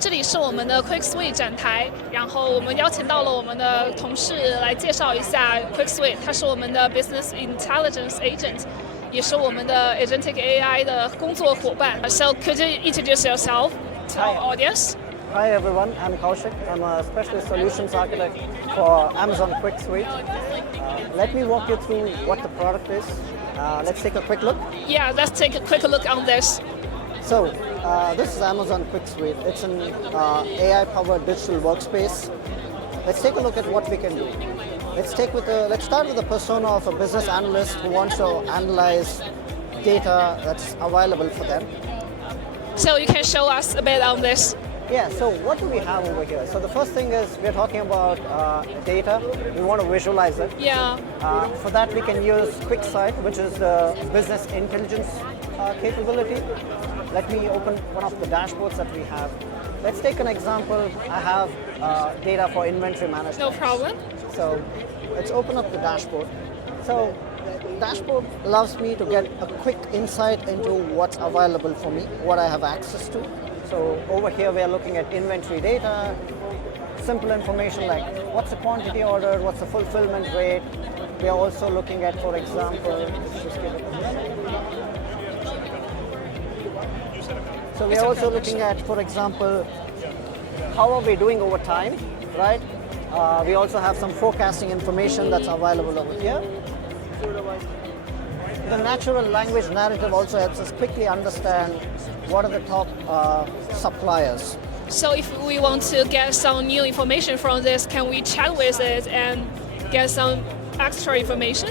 这里是我们的 Quick Suite 展台，然后我们邀请到了我们的同事来介绍一下 Quick Suite，它是我们的 Business Intelligence Agent， 也是我们的 Agentic AI 的工作伙伴。So could you introduce yourself to our audience? Hi everyone, I'm Kaushik. I'm a specialist solutions architect for Amazon Quick Suite. Let me walk you through what the product is. Let's take a quick look. Yeah, let's take a quick look on this. So, this is Amazon Quick Suite. It's an AI-powered digital workspace. Let's take a look at what we can do. Let's start with the persona of a business analyst who wants to analyze data that's available for them. So you can show us a bit on this. Yeah, so what do we have over here? So the first thing is we're talking about data. We want to visualize it. Yeah. For that we can use QuickSight, which is the business intelligence capability. Let me open one of the dashboards that we have. Let's take an example. I have data for inventory management. No problem. So let's open up the dashboard. So the dashboard allows me to get a quick insight into what's available for me, what I have access to. So over here we are looking at inventory data, simple information like what's the quantity ordered, what's the fulfillment rate. We are also looking at, for example, let's just give it a minute. So we are also looking at, for example, how are we doing over time, right? We also have some forecasting information that's available over here. The natural language narrative also helps us quickly understand what are the top suppliers. So if we want to get some new information from this, can we chat with it and get some extra information?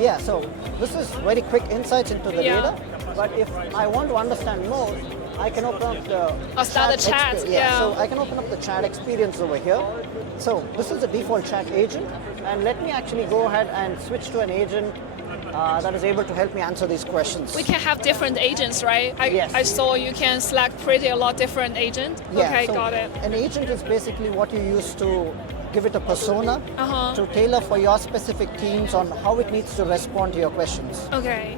Yeah, so this is very quick insights into the data. But if I want to understand more, I can open up the chat. So I can open up the chat experience over here. So this is the default chat agent, and let me actually go ahead and switch to an agent that is able to help me answer these questions. We can have different agents, right? Yes. I saw you can select a lot different agents. Yeah, Okay, so got it. An agent is basically what you use to give it a persona to tailor for your specific teams on how it needs to respond to your questions. Okay.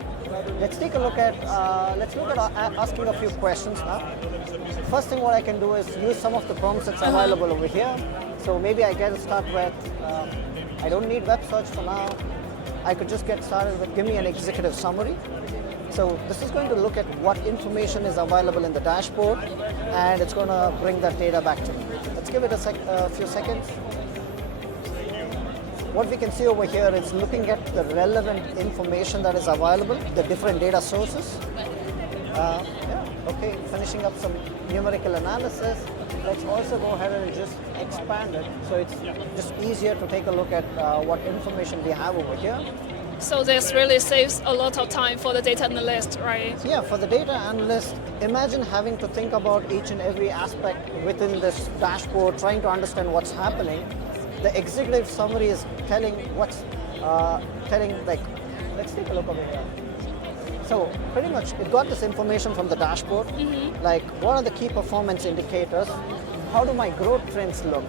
Let's take a look at asking a few questions now. First thing what I can do is use some of the prompts that's available over here. So maybe I get to start with, I don't need web search for now. I could just get started with give me an executive summary. So this is going to look at what information is available in the dashboard, and it's going to bring that data back to me. Let's give it a few seconds. What we can see over here is looking at the relevant information that is available, the different data sources. Okay, finishing up some numerical analysis. Let's also go ahead and just expand it so it's just easier to take a look at what information we have over here. So this really saves a lot of time for the data analyst, right? Yeah, for the data analyst, imagine having to think about each and every aspect within this dashboard, trying to understand what's happening. The executive summary is telling let's take a look over here. So pretty much it got this information from the dashboard, like what are the key performance indicators, how do my growth trends look,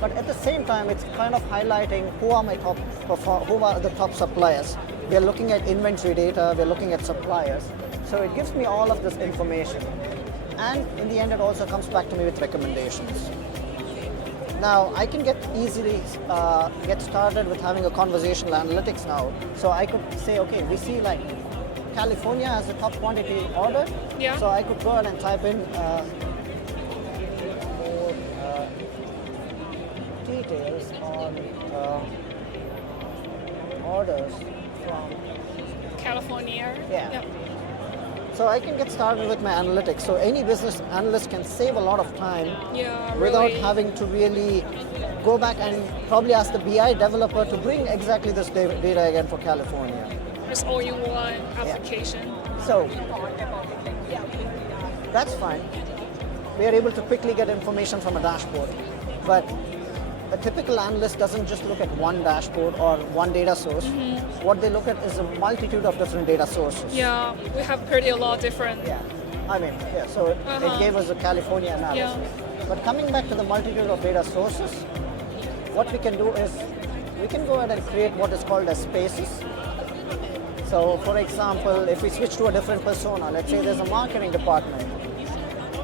but at the same time it's kind of highlighting who are the top suppliers. We are looking at inventory data, we are looking at suppliers. So it gives me all of this information. And in the end it also comes back to me with recommendations. Now I can easily get started with having a conversational analytics now. So I could say, okay, we see like California has a top quantity order. Yeah. So I could go ahead and type in more details on orders from California. Yeah. Yep. So I can get started with my analytics. So any business analyst can save a lot of time without having to really go back and probably ask the BI developer to bring exactly this data again for California. It's all-in-one application. Yeah. So that's fine. We are able to quickly get information from a dashboard. But a typical analyst doesn't just look at one dashboard or one data source. What they look at is a multitude of different data sources. Yeah, we have a lot different. Yeah, so it gave us a California analysis. Yeah. But coming back to the multitude of data sources, what we can do is we can go ahead and create what is called as spaces. So for example, if we switch to a different persona, let's say there's a marketing department,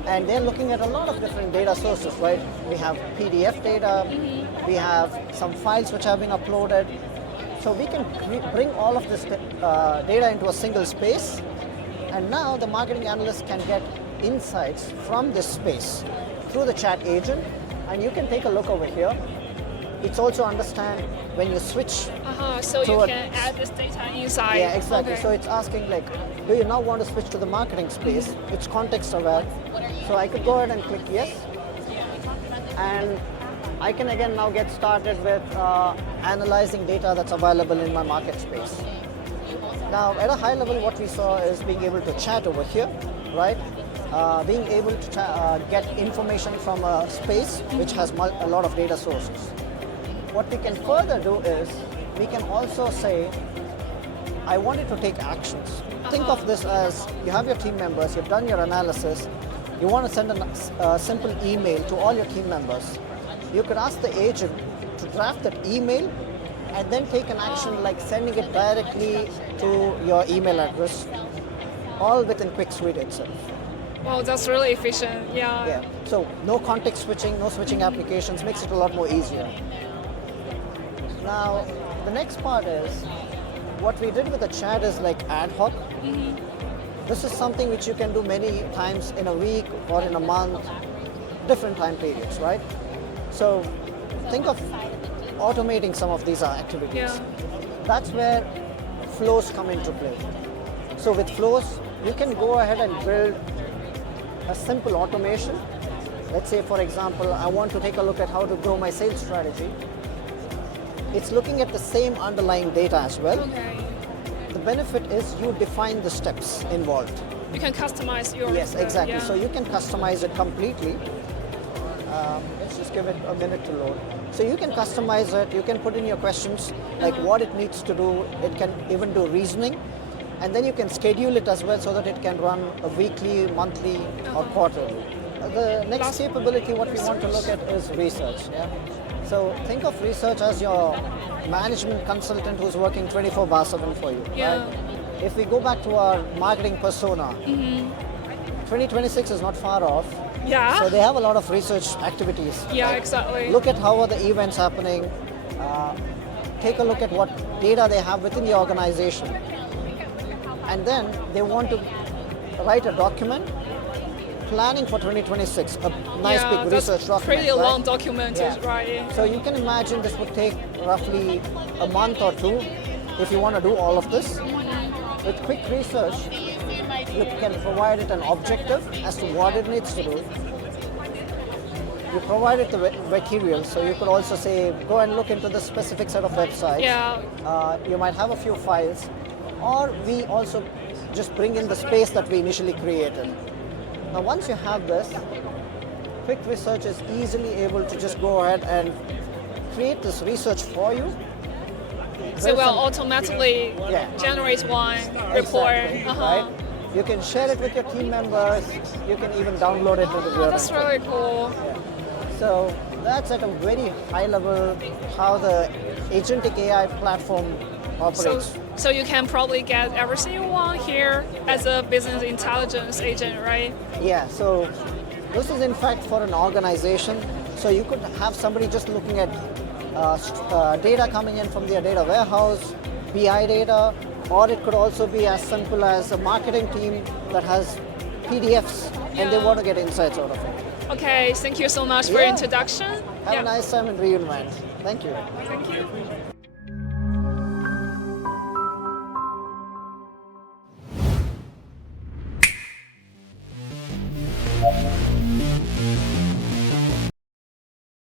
And they're looking at a lot of different data sources, right? We have PDF data, we have some files which have been uploaded. So we can bring all of this data into a single space, and now the marketing analyst can get insights from this space through the chat agent, and you can take a look over here. It's also understand when you switch. So you can add this data inside. Yeah, exactly. Okay. So it's asking like, do you now want to switch to the marketing space? It's context aware. So I could go ahead and click yes. And I can again now get started with analyzing data that's available in my market space. Now at a high level, what we saw is being able to chat over here, right? Being able to get information from a space which has a lot of data sources. What we can further do is, we can also say, I want you to take actions. Think of this as, you have your team members, you've done your analysis, you want to send a simple email to all your team members. You could ask the agent to draft that email and then take an action like sending it directly to your email address, all within QuickSuite itself. Wow, that's really efficient. Yeah. So no context switching, no switching applications, makes it a lot more easier. Now, the next part is, what we did with the chat is like ad hoc. This is something which you can do many times in a week or in a month, different time periods, right? So think of automating some of these activities. Yeah. That's where flows come into play. So with flows, you can go ahead and build a simple automation. Let's say, for example, I want to take a look at how to grow my sales strategy. It's looking at the same underlying data as well. Okay. The benefit is you define the steps involved. You can customize your. Yes, exactly. Yeah. So you can customize it completely. Let's just give it a minute to load. So you can customize it, you can put in your questions, like what it needs to do. It can even do reasoning. And then you can schedule it as well so that it can run a weekly, monthly, or quarterly. The next capability, what we want to look at is research. Yeah? So think of research as your management consultant who's working 24/7 for you. Yeah. Right? If we go back to our marketing persona, 2026 is not far off. Yeah. So they have a lot of research activities. Yeah, Like, exactly. look at how are the events happening. Take a look at what data they have within the organization. And then they want to write a document planning for 2026, a nice Yeah, big that's research document. pretty right? long document Yeah. to write. So you can imagine this would take roughly a month or two if you want to do all of this. With quick research, you can provide it an objective as to what it needs to do. You provide it the material, so you could also say, go and look into the specific set of websites. Yeah. You might have a few files, or we also just bring in the space that we initially created. Now once you have this, quick research is easily able to just go ahead and create this research for you. So it will automatically Yeah. generate one report. Exactly, right? You can share it with your team members. You can even download it to the Oh, that's really cool. So that's at a very high level how the agentic AI platform operates. So you can probably get everything you want here as a business intelligence agent, right? Yeah, so this is in fact for an organization. So you could have somebody just looking at data coming in from their data warehouse, BI data, or it could also be as simple as a marketing team that has PDFs and they want to get insights out of it. Okay, thank you so much for your introduction. Have a nice time in Reunion. Thank you. Thank you.